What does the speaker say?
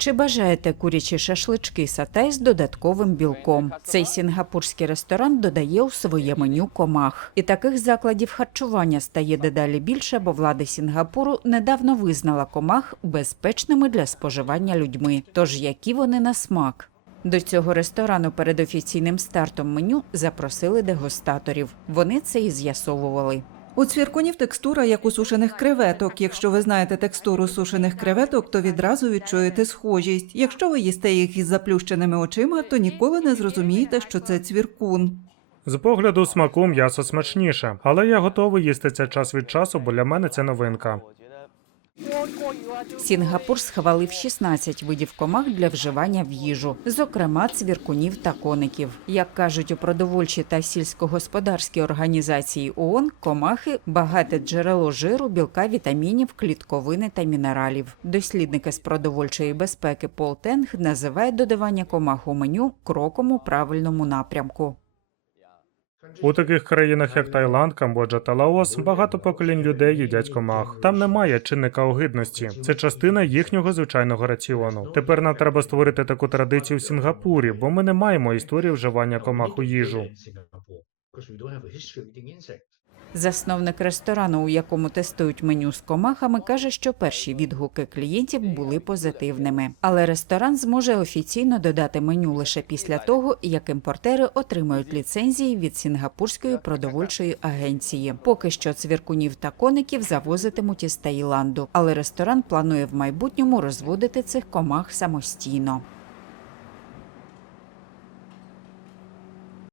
Чи бажаєте курячі шашлички сатай з додатковим білком? Цей сінгапурський ресторан додає у своє меню комах. І таких закладів харчування стає дедалі більше, бо влада Сінгапуру недавно визнала комах безпечними для споживання людьми. Тож які вони на смак? До цього ресторану перед офіційним стартом меню запросили дегустаторів. Вони це і з'ясовували. У цвіркунів текстура як у сушених креветок. Якщо ви знаєте текстуру сушених креветок, то відразу відчуєте схожість. Якщо ви їсте їх із заплющеними очима, то ніколи не зрозумієте, що це цвіркун. З погляду смаку м'ясо смачніше, але я готовий їсти це час від часу, бо для мене це новинка. Сінгапур схвалив 16 видів комах для вживання в їжу, зокрема цвіркунів та коників. Як кажуть у продовольчій та сільськогосподарській організації ООН, комахи багате джерело жиру, білка, вітамінів, клітковини та мінералів. Дослідники з продовольчої безпеки Пол Тенг називають додавання комах у меню кроком у правильному напрямку. У таких країнах, як Таїланд, Камбоджа та Лаос, багато поколінь людей їдять комах. Там немає чинника огидності. Це частина їхнього звичайного раціону. Тепер нам треба створити таку традицію в Сінгапурі, бо ми не маємо історії вживання комах у їжу. Засновник ресторану, у якому тестують меню з комахами, каже, що перші відгуки клієнтів були позитивними. Але ресторан зможе офіційно додати меню лише після того, як імпортери отримають ліцензії від Сінгапурської продовольчої агенції. Поки що цвіркунів та коників завозитимуть із Таїланду, але ресторан планує в майбутньому розводити цих комах самостійно.